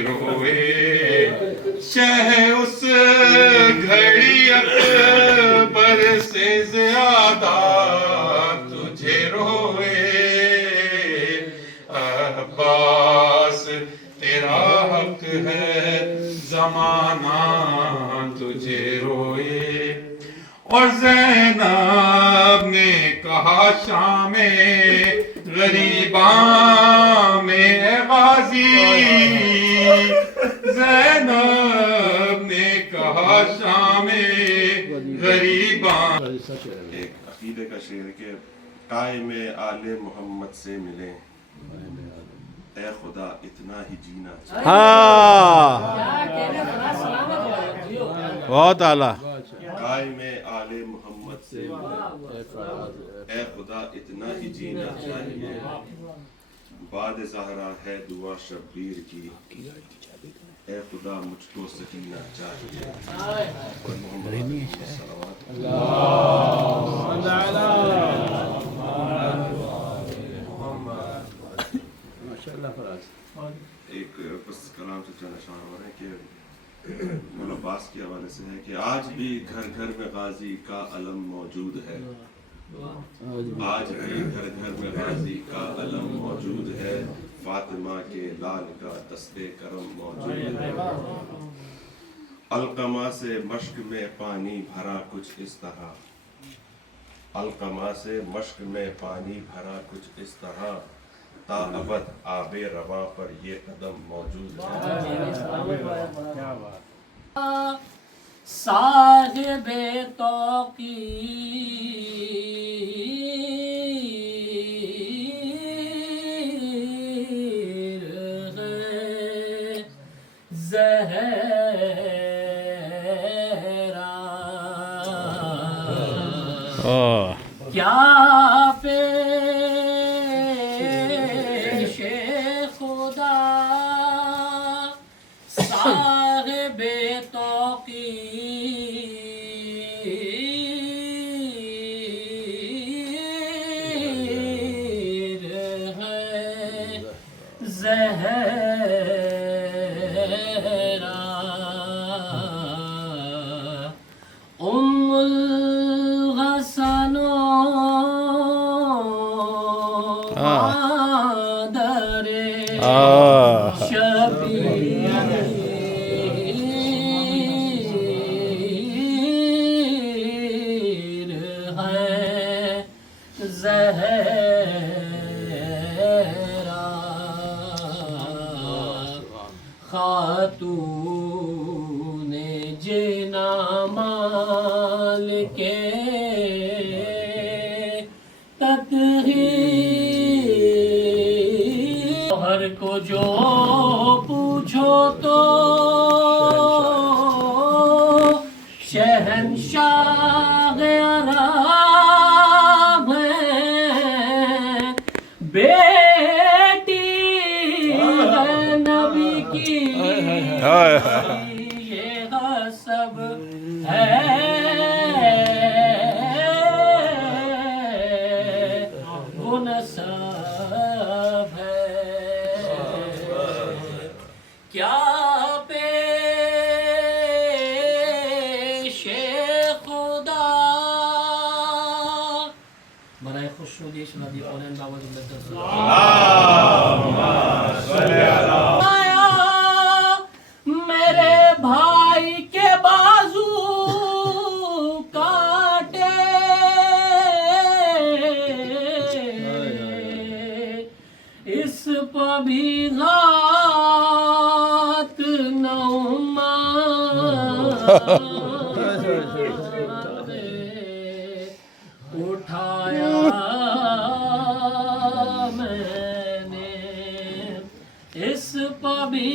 روئے شہ اس گھڑی اکبر سے زیادہ تجھے روئے عباس تیرا حق ہے زمانہ تجھے روئے اور زینب نے کہا شام غریباں میں اے غازی زینب نے کہا شام غریباں ایک عقیدے کا شعر کہ قائم آل محمد سے ملیں اے خدا اتنا ہی جینا چاہیے بہت اعلیٰ قائم آل محمد سے ملیں اے خدا اتنا ہی جینا چاہیے بعد زہرا ہے دعا شبیر کی اے خدا مجھ کو سکینہ چاہیے ایک بس کلام سے چند اشعار ہو رہے ہیں کہ مولانا عباس کے حوالے سے ہے کہ آج بھی گھر گھر میں غازی کا علم موجود ہے آج بھی گھر گھر میں غازی کا علم موجود ہے فاطمہ کے لال کا دست کرم موجود ہے علقمہ سے مشق میں پانی بھرا کچھ اس طرح علقمہ سے مشق میں پانی بھرا کچھ اس طرح تا ابد آب رواں پر یہ قدم موجود ہے صاحب توقیر زہرا کیا پیش خدا صاحب توقیر ہے زہرا ام الحسن مادر شبیر ہے زہرا خاتون جنا مال کے ہر کو جو پوچھو تو شہنشاہ عرب ہے بیٹی ہے نبی کی یہ سب ہے وہ نسب ہے کیا پیش خدا برائے خوش نودی شنادی قولین باوز میرے بھائی کے بازو کاٹے اس پہ بھی غات اٹھایا میں نے اس پہ بھی